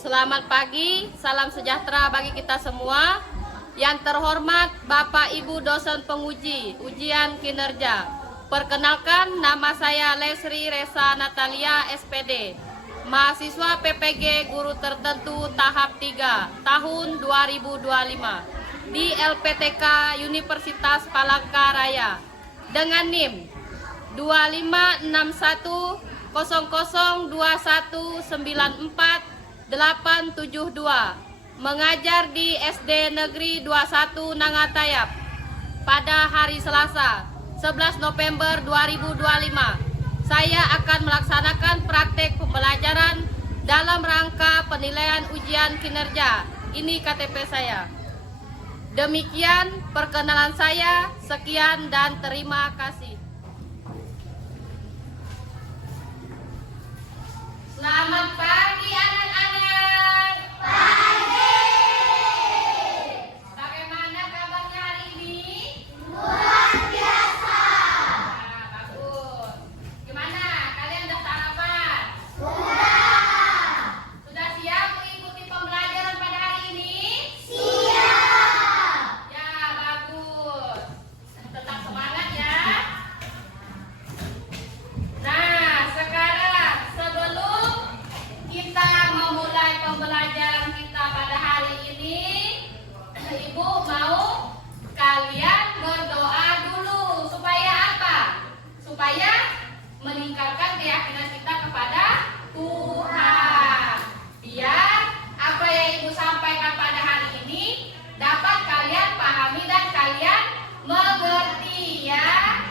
Selamat pagi, salam sejahtera bagi kita semua. Yang terhormat Bapak Ibu dosen penguji ujian kinerja. Perkenalkan, nama saya Lesri Resa Natalia SPD, mahasiswa PPG Guru Tertentu tahap 3 tahun 2025 di LPTK Universitas Palangkaraya dengan NIM 2561002194 mengajar di SD Negeri 21 Nangatayap pada hari Selasa 11 November 2025. Saya akan melaksanakan praktek pembelajaran dalam rangka penilaian ujian kinerja. Ini KTP saya. Demikian perkenalan saya, sekian dan terima kasih. Selamat pagi anak-anak. Pagi. Bagaimana kabarnya hari ini? Luar biasa. Nah, bagus. Gimana? Kalian udah sarapan? Sudah siap mengikuti pembelajaran pada hari ini? Siap. Ya, bagus. Tetap semangat ya. Nah, sekarang sebelum kita memulai pembelajaran kita pada hari ini, Ibu mau kalian berdoa dulu. Supaya apa? Supaya meningkatkan keyakinan kita kepada Tuhan. Biar apa yang Ibu sampaikan pada hari ini dapat kalian pahami dan kalian mengerti ya.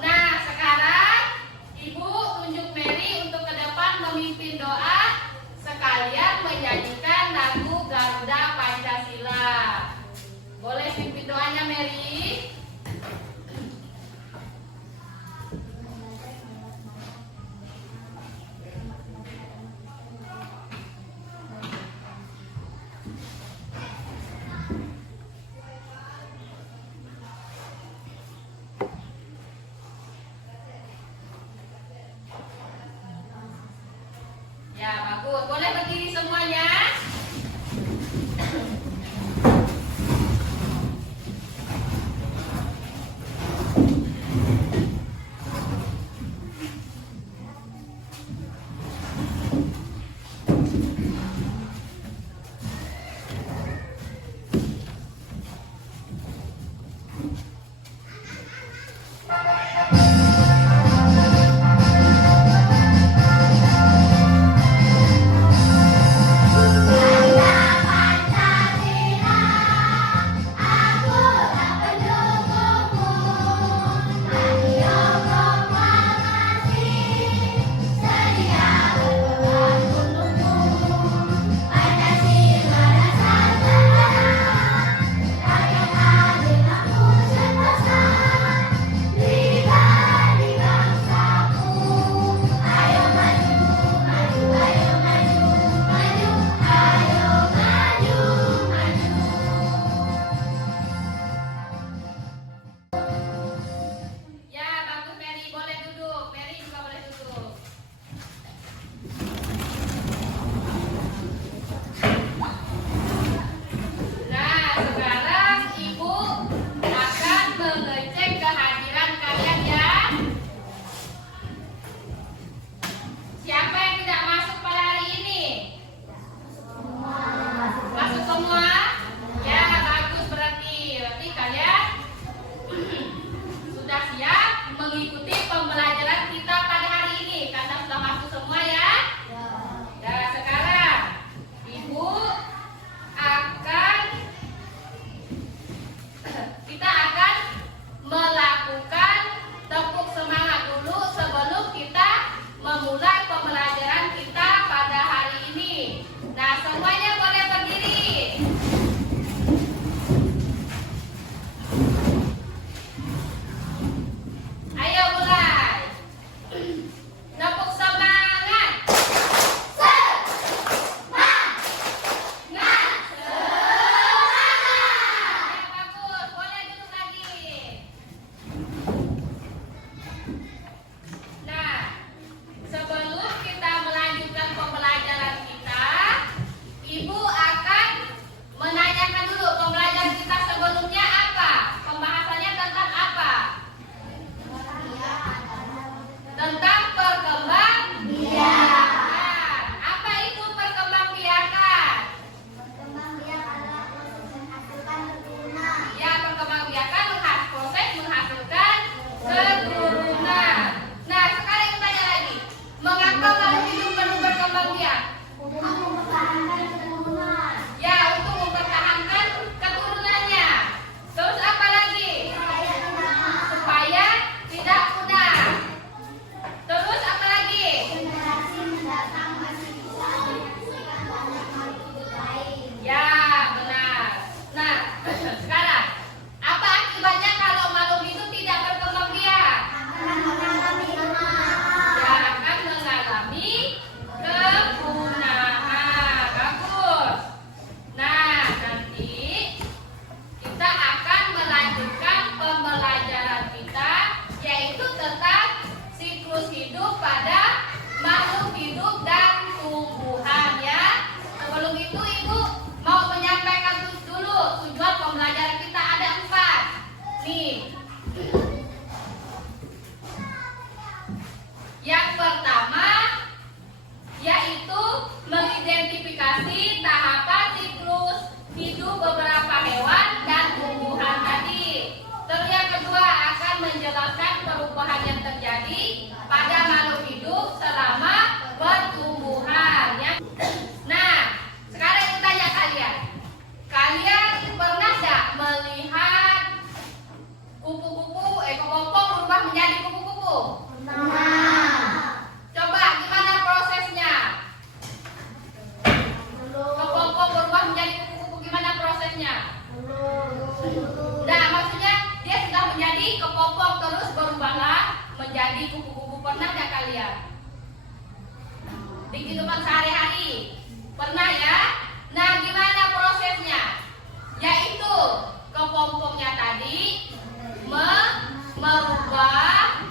Nah, sekarang Ibu tunjuk Mary untuk ke depan memimpin doa sekalian menyanyikan lagu Garuda Pancasila. Boleh pimpin doanya Mary? Ya, bagus. Boleh berdiri semuanya? Nih, yang pertama yaitu mengidentifikasi tahapan siklus hidup beberapa hewan dan tumbuhan tadi. Terus yang kedua akan menjelaskan perubahan yang terjadi pada makhluk hidup selama pertumbuhan. Nah, sekarang aku tanya kalian. Kalian pernah nggak melihat kupu-kupu, kepompong berubah menjadi kupu-kupu? Coba gimana prosesnya? Kepompong berubah menjadi kupu-kupu gimana prosesnya? Nah, maksudnya dia sudah menjadi kepompong terus berubahlah menjadi kupu-kupu. Pernah nggak kalian? Di kehidupan sehari-hari pernah ya? Nah, gimana prosesnya? Yaitu kepompongnya tadi merubah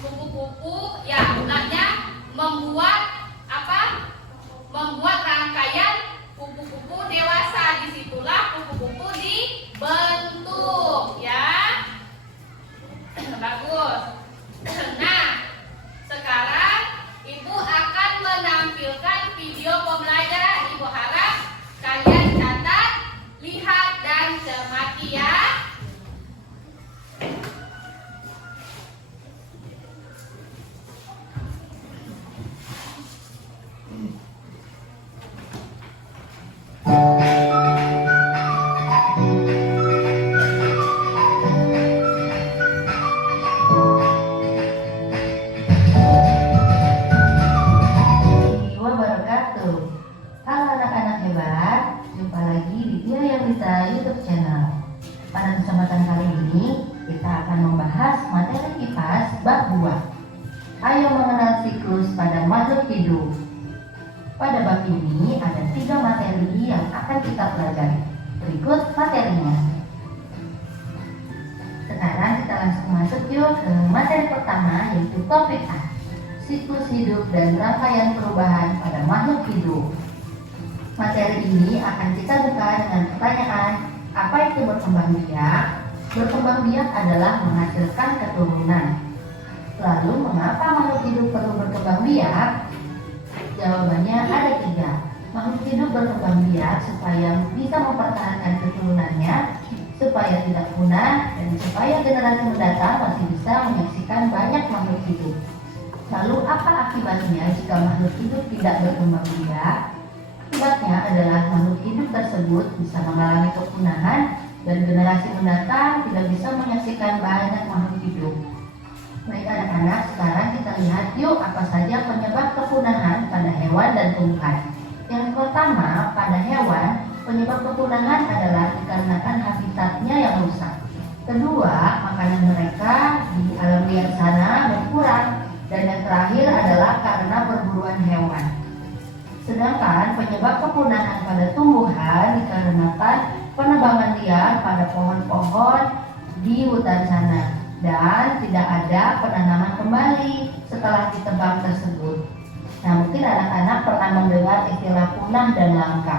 kupu-kupu, ya ulatnya membuat apa? Membuat rangkaian kupu-kupu dewasa. Disitulah kupu-kupu dibentuk, ya. Bagus. Nah, sekarang Ibu akan menampilkan video pembelajaran. Ibu harap kalian catat, lihat, dan cermati ya. Halo anak-anak hebat, jumpa lagi di Dia Yang Bisa YouTube channel. Pada kesempatan kali ini, kita akan membahas materi kipas bab 2. Ayo mengenal siklus pada makhluk hidup. Pada bab ini ada 3 materi yang akan kita pelajari. Berikut materinya. Sekarang kita langsung masuk yuk ke materi pertama, yaitu topik A, siklus hidup dan rangkaian perubahan pada makhluk hidup. Materi ini akan kita buka dengan pertanyaan, apa itu berkembang biak? Berkembang biak adalah menghasilkan keturunan. Lalu, mengapa makhluk hidup perlu berkembang biak? Jawabannya ada 3. Makhluk hidup berkembang biak supaya bisa mempertahankan keturunannya, supaya tidak punah, dan supaya generasi mendatang masih bisa menyaksikan banyak makhluk hidup. Lalu, apa akibatnya jika makhluk hidup tidak berkembang biak? Akibatnya adalah makhluk hidup tersebut bisa mengalami kepunahan dan generasi mendatang tidak bisa menyaksikan banyak makhluk hidup. Baik anak-anak, sekarang kita lihat yuk apa saja penyebab kepunahan pada hewan dan tumbuhan. Yang pertama, pada hewan, penyebab kepunahan adalah dikarenakan habitatnya yang rusak. Kedua, makanan mereka di alam liar sana berkurang. Dan yang terakhir adalah karena perburuan hewan. Sedangkan penyebab kepunahan pada tumbuhan dikarenakan penebangan liar pada pohon-pohon di hutan sana dan tidak ada penanaman kembali setelah ditebang tersebut. Nah, mungkin anak-anak pernah mendengar istilah punah dan langka.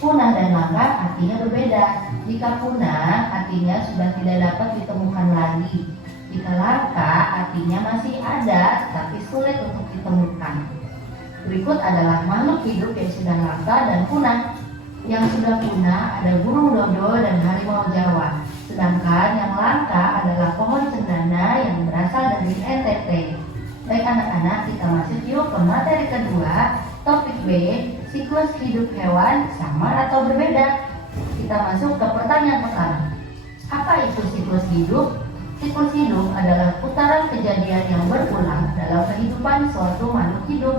Punah dan langka artinya berbeda. Jika punah artinya sudah tidak dapat ditemukan lagi. Jika langka artinya masih ada tapi sulit untuk ditemukan. Berikut adalah makhluk hidup yang sudah langka dan punah. Yang sudah punah ada burung dodo dan harimau Jawa. Sedangkan yang langka adalah pohon cendana yang berasal dari NTT. Baik anak-anak, kita masuk yuk ke materi kedua, topik B, siklus hidup hewan sama atau berbeda. Kita masuk ke pertanyaan pertama. Apa itu siklus hidup? Siklus hidup adalah putaran kejadian yang berulang dalam kehidupan suatu makhluk hidup.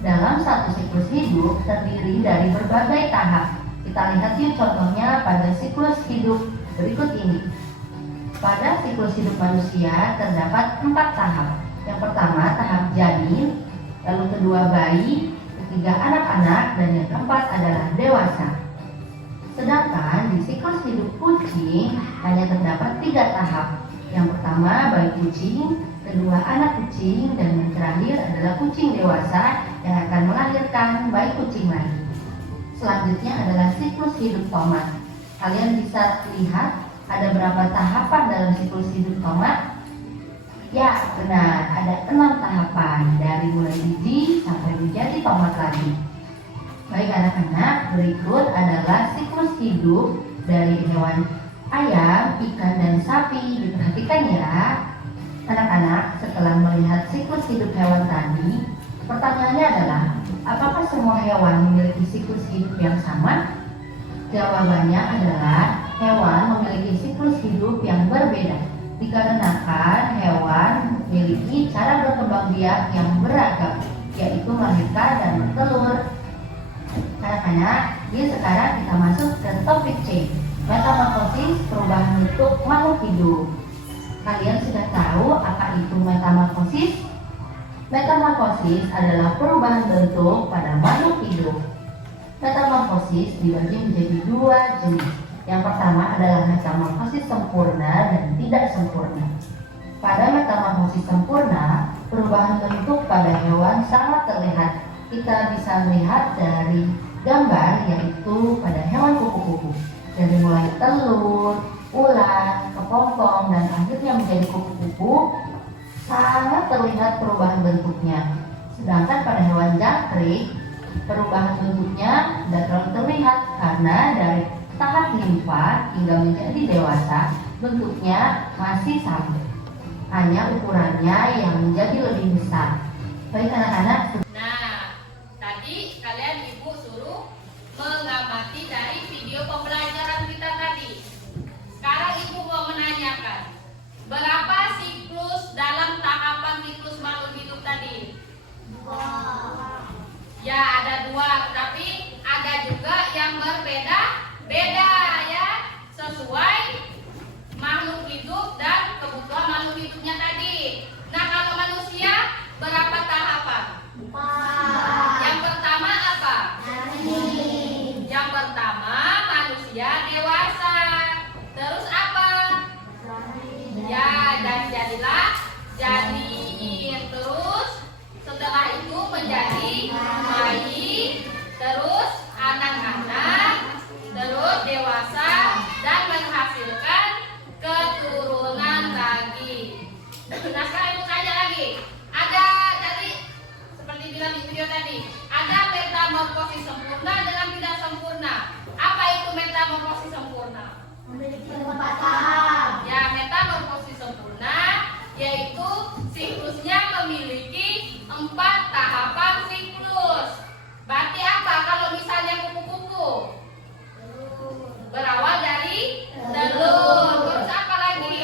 Dalam satu siklus hidup terdiri dari berbagai tahap. Kita lihat yuk contohnya pada siklus hidup berikut ini. Pada siklus hidup manusia terdapat 4 tahap. Yang pertama tahap janin, lalu kedua bayi, ketiga anak-anak, dan yang keempat adalah dewasa. Sedangkan di siklus hidup kucing hanya terdapat 3 tahap. Yang pertama bayi kucing, kedua anak kucing, dan yang terakhir adalah kucing dewasa yang akan melahirkan bayi kucing lagi. Selanjutnya adalah siklus hidup tomat. Kalian bisa lihat ada berapa tahapan dalam siklus hidup tomat? Ya, benar, ada 6 tahapan dari mulai biji sampai menjadi tomat lagi. Baik anak-anak, berikut adalah siklus hidup dari hewan ayam, ikan, dan sapi. Diperhatikan ya. Anak-anak, setelah melihat siklus hidup hewan tadi, pertanyaannya adalah, apakah semua hewan memiliki siklus hidup yang sama? Jawabannya adalah hewan memiliki siklus hidup yang berbeda, dikarenakan hewan memiliki cara berkembang biak yang beragam, yaitu melahirkan dan bertelur. Anak-anak, sekarang kita masuk ke topik C, metamorfosis, perubahan bentuk makhluk hidup. Kalian sudah tahu apa itu metamorfosis? Metamorfosis adalah perubahan bentuk pada makhluk hidup. Metamorfosis dibagi menjadi 2 jenis. Yang pertama adalah metamorfosis sempurna dan tidak sempurna. Pada metamorfosis sempurna, perubahan bentuk pada hewan sangat terlihat. Kita bisa melihat dari gambar, yaitu pada hewan kupu-kupu. Dari mulai telur, ular, kepompong, dan akhirnya menjadi kupu-kupu, sangat terlihat perubahan bentuknya. Sedangkan pada hewan jangkrik, perubahan bentuknya tidak terlalu terlihat karena dari tahap limpa hingga menjadi dewasa, bentuknya masih sama. Hanya ukurannya yang menjadi lebih besar. Baik anak-anak. Nah, tadi kalian ibu suruh mengamati dari video pembelajaran kita tadi. Sekarang ibu mau menanyakan, berapa siklus dalam tahapan siklus makhluk hidup tadi? Ya, ada 2, tapi ada juga yang berbeda-beda ya, sesuai makhluk hidup dan kebutuhan makhluk hidupnya tadi. Nah, kalau manusia berapa tahapan? Yang pertama apa? Yang pertama manusia dewasa. Terus apa? Ya, dan jadilah janin. Terus setelah itu menjadi bayi, terus anak-anak, terus dewasa, dan menghasilkan keturunan lagi. Nah, sekarang ibu tanya lagi. Ada, jadi seperti bilang di video tadi, ada metamorfosis sempurna dengan tidak sempurna. Apa itu metamorfosis sempurna? Memiliki 4 tahap. Ya, metamorfosis sempurna yaitu siklusnya memiliki 4 tahapan siklus. Berarti apa kalau misalnya kupu-kupu? Berawal dari telur. Terus apa lagi?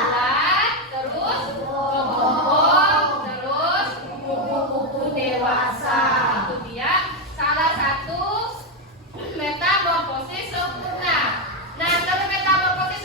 Ular, terus kepompong, terus kupu-kupu dewasa. Itu dia salah satu metamorfosis sempurna. Nah, kalau metamorfosis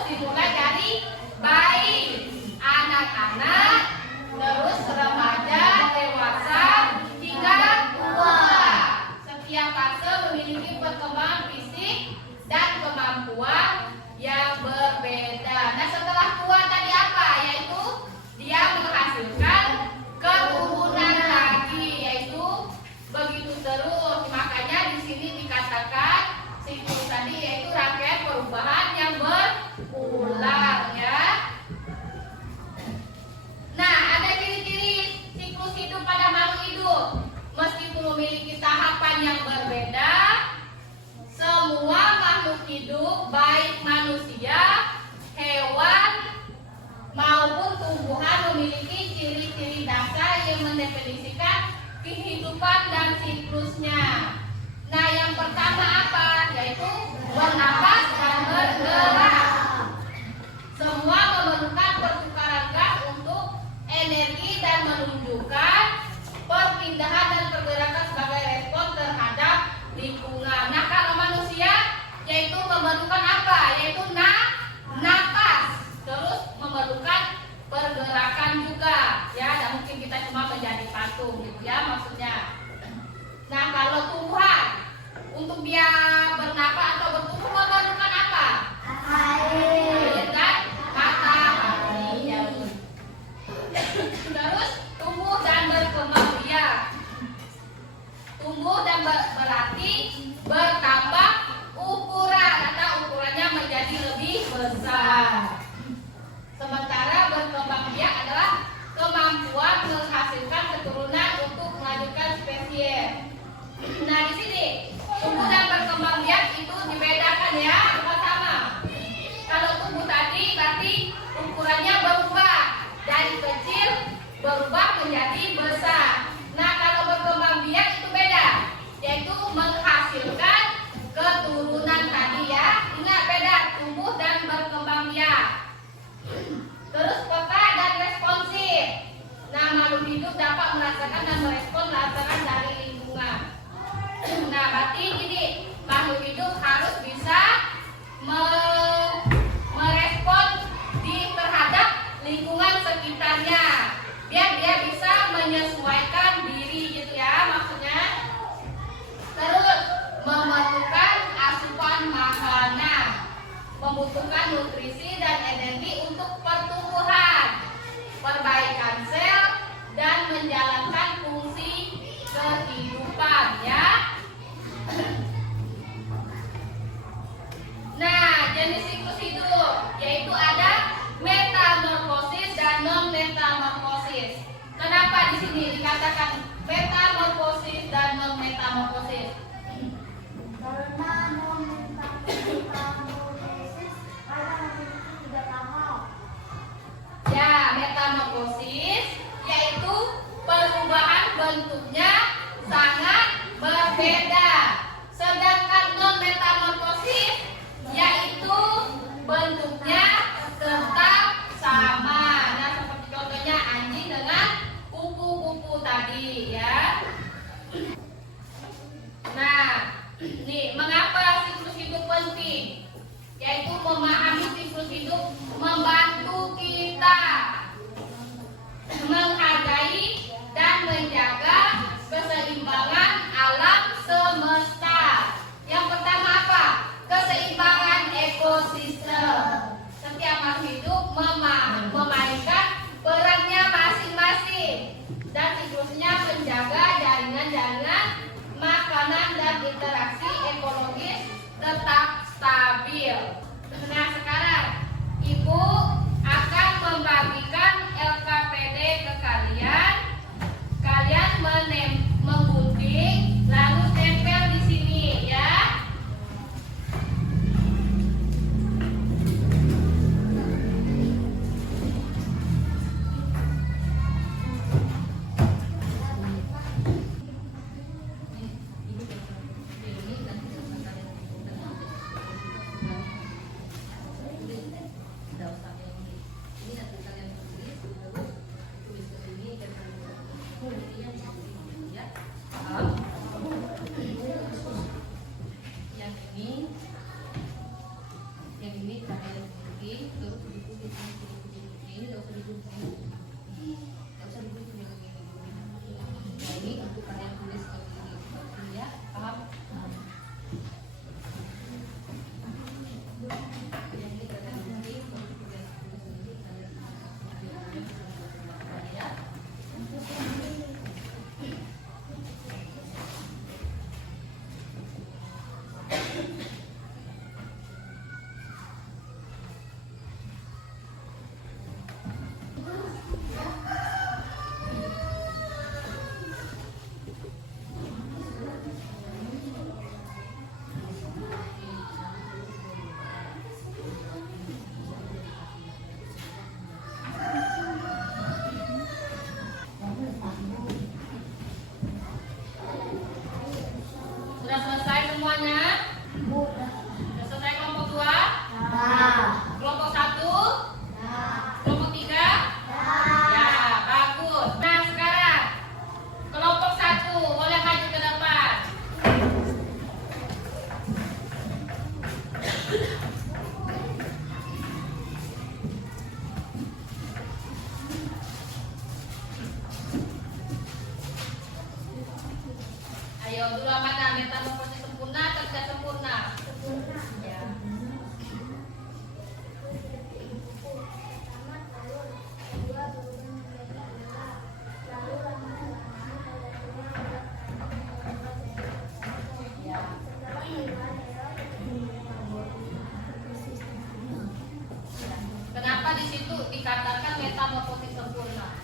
terus dimulai dari bayi, anak-anak, terus remaja, dewasa, hingga tua. Setiap fase memiliki perkembangan fisik dan kemampuan yang berbeda. Nah, setelah tua tadi apa? Yaitu dia menghasilkan keturunan lagi, yaitu begitu terus. Makanya di sini dikatakan siklus tadi yaitu rangkaian perubahan yang berulang ya. Nah, ada ciri-ciri siklus hidup pada makhluk hidup. Meskipun memiliki tahapan yang berbeda, semua makhluk hidup, baik manusia, hewan, maupun tumbuhan memiliki ciri-ciri dasar yang mendefinisikan kehidupan dan siklusnya. Nah, yang pertama apa? Yaitu bernapas dan bergerak. Semua memerlukan pertukaran gas untuk energi dan menunjukkan perpindahan dan pergerakan sebagai respon terhadap lingkungan. Nah, kalau manusia yaitu memerlukan apa? Yaitu napas. Terus memerlukan pergerakan juga. Ya, dan mungkin kita cuma menjadi patung gitu ya maksudnya. Nah, kalau tumbuhan untuk dia bernapas atau bertumbuh memerlukan apa? Air kan? Matahari. Ya. Terus tumbuh dan berkembang biak. Tumbuh dan berarti bertambah ukuran atau ukurannya menjadi lebih besar. Sementara berkembang biak adalah kemampuan menghasilkan keturunan untuk melanjutkan spesies. Nah, di sini tumbuh dan berkembang biak itu dibedakan ya, bukan sama. Kalau tumbuh tadi berarti ukurannya berubah dari kecil berubah menjadi besar. Nah, kalau berkembang biak itu beda, yaitu menghasilkan keturunan tadi ya. Ingat beda tumbuh dan berkembang biak. Terus peka dan responsif. Nah, makhluk hidup dapat merasakan dan merespon lantaran dari lingkungan. Nah, berarti gini, makhluk hidup harus bisa merespon terhadap lingkungan sekitarnya, biar dia bisa menyesuaikan diri gitu ya maksudnya. Terus memerlukan asupan makanan, membutuhkan nutrisi dan energi untuk pertumbuhan, perbaikan sel, dan menjalankan fungsi kehidupan ya. Nah, jenis siklus hidup yaitu ada metamorfosis dan non metamorfosis. Kenapa di sini dikatakan metamorfosis dan non metamorfosis? Karena metamorfosis ada memiliki 3 tahap. Ya, metamorfosis yaitu perubahan bentuknya sangat berbeda. Sedangkan non metamorfosis yaitu bentuknya tetap sama. Nah, seperti contohnya anjing dengan kupu-kupu tadi ya. Nah, nih mengapa siklus hidup penting? Yaitu memahami siklus hidup membantu kita menghargai dan menjaga keseimbangan alam semesta. Yang pertama apa? Keseimbangan ekosistem. Setiap makhluk hidup memainkan perannya masing-masing dan siklusnya menjaga jaringan-jaringan makanan dan interaksi ekologis tetap stabil. Nah, sekarang Ibu akan membagikan LKPD ke kalian. Kalian menggunting lalu tempel di sini ya. Yang ini kalian lagi, terus duduk ini, nggak usah duduk ini. Nggak usah duduk ini. Nah, ini untuk kalian tulis seperti ini ya, paham? Sudah selesai semuanya? Sudah selesai kelompok 2? Kelompok 1? Kelompok 3? Ya, bagus. Nah, sekarang kelompok 1 boleh maju ke depan. Ayo dulu mana metamorfosis sempurna atau tidak sempurna? Ya. Kenapa di situ dikatakan metamorfosis sempurna?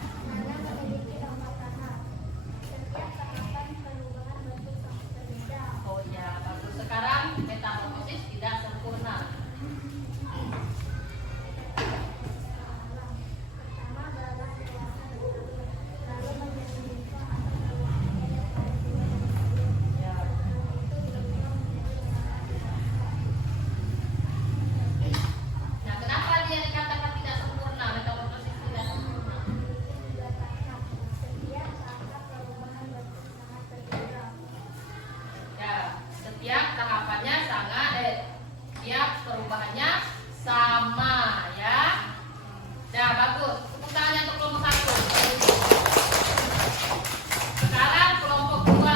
Oh ya, bagus. Sekarang metamorfosis tidak sempurna. Ya. Nah, kenapa dia dikatakan tidak sempurna? Metamorfosis tidak sempurna. Ya, setiap tahapannya setiap perubahannya sama ya. Ya, bagus. Tepuk tangannya untuk kelompok 1. Sekarang kelompok 2.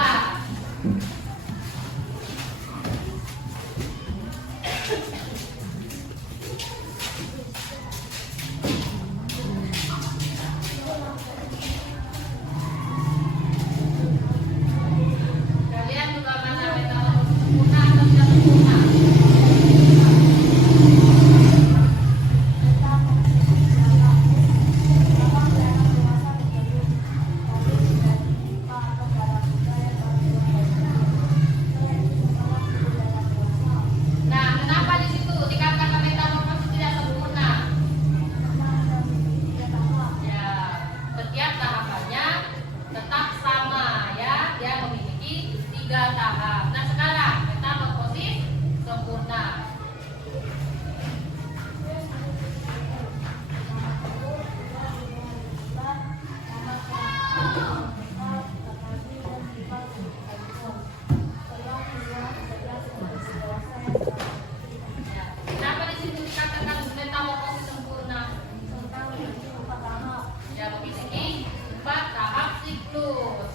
Kalian juga mana metamorfosis sempurna atau tidak sempurna? Nah, kenapa di situ dikatakan metamorfosis tidak sempurna? Ya, setiap tahapannya tetap sama ya, dia memiliki 3 tahap. Nah, sekarang metamorfosis sempurna. Ya, kenapa di situ dikatakan metamorfosis sempurna? Ya, memiliki 4 tahap siklus.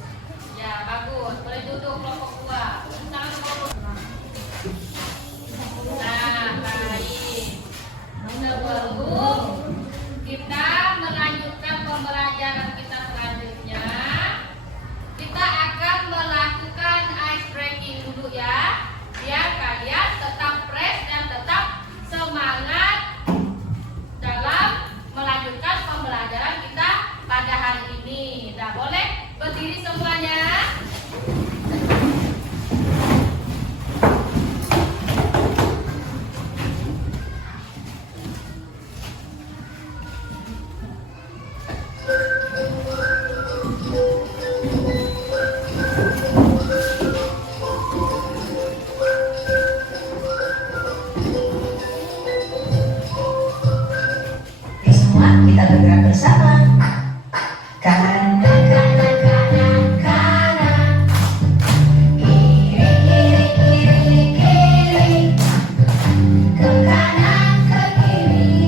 Ya, bagus. Boleh duduk kelompok 2. Tangan kelompok. Nah, baik. Sebelum kita melanjutkan pembelajaran kita selanjutnya, kita akan melakukan ice breaking dulu ya, biar kalian tetap fresh dan tetap semangat dalam melanjutkan pembelajaran kita pada hari ini. Nah, boleh berdiri semuanya. Semua kita bergerak bersama. Kanan, kanan, kanan, kanan. Kiri, kiri, kiri, kiri. Ke kanan, ke kiri.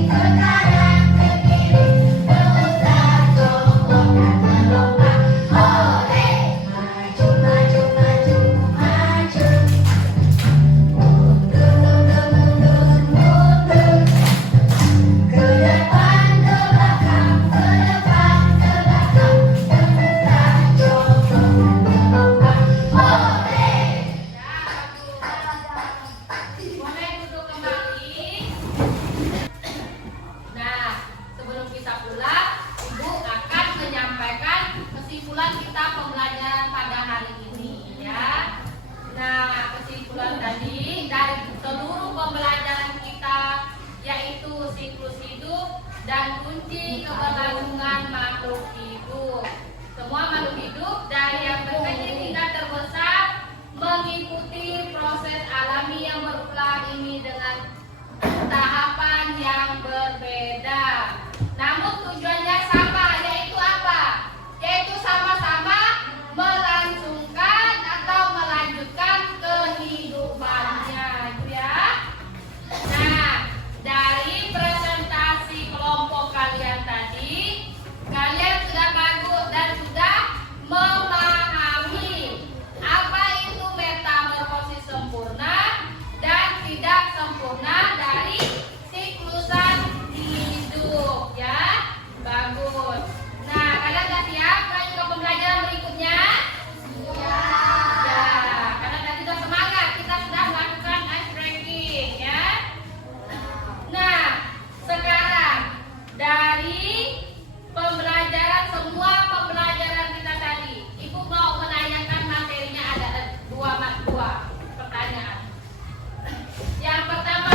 kunci keberlangsungan makhluk hidup. Semua makhluk hidup dari yang terkecil hingga terbesar mengikuti proses alami yang berulang ini dengan tahapan yang berbeda. Namun tujuannya sama, yaitu apa? Yaitu sama-sama melangsungkan atau melanjutkan kehidupannya, gitu ya. Nah, dari presentasi kelompok kalian tadi, kalian sudah bagus dan sudah memahami apa itu metamorfosis sempurna dan tidak sempurna dari siklusan hidup, ya. Bagus. Nah, kalian sudah siap lanjut ke pembelajaran berikutnya? Ya, karena tadi sudah semangat, kita sudah melakukan ice breaking, ya. Nah, sekarang dari semua pembelajaran kita tadi, Ibu mau menanyakan materinya ada dua pertanyaan. Yang pertama,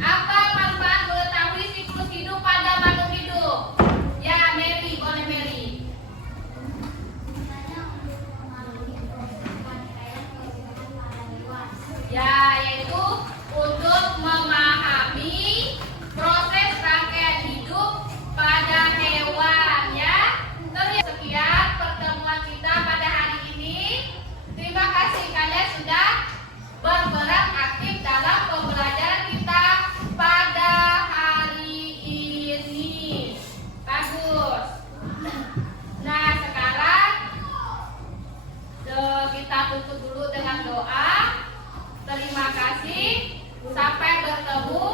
apa manfaat mengetahui siklus hidup pada makhluk hidup? Ya, Mary, boleh Mary. Ya, yaitu untuk memahami proses rangkaian hidup pada hewan, ya. Terus sekian pertemuan kita pada hari ini. Terima kasih kalian sudah berperan aktif dalam pembelajaran kita pada hari ini. Bagus. Nah, sekarang kita tutup dulu dengan doa. Terima kasih. Sampai bertemu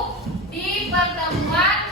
di pertemuan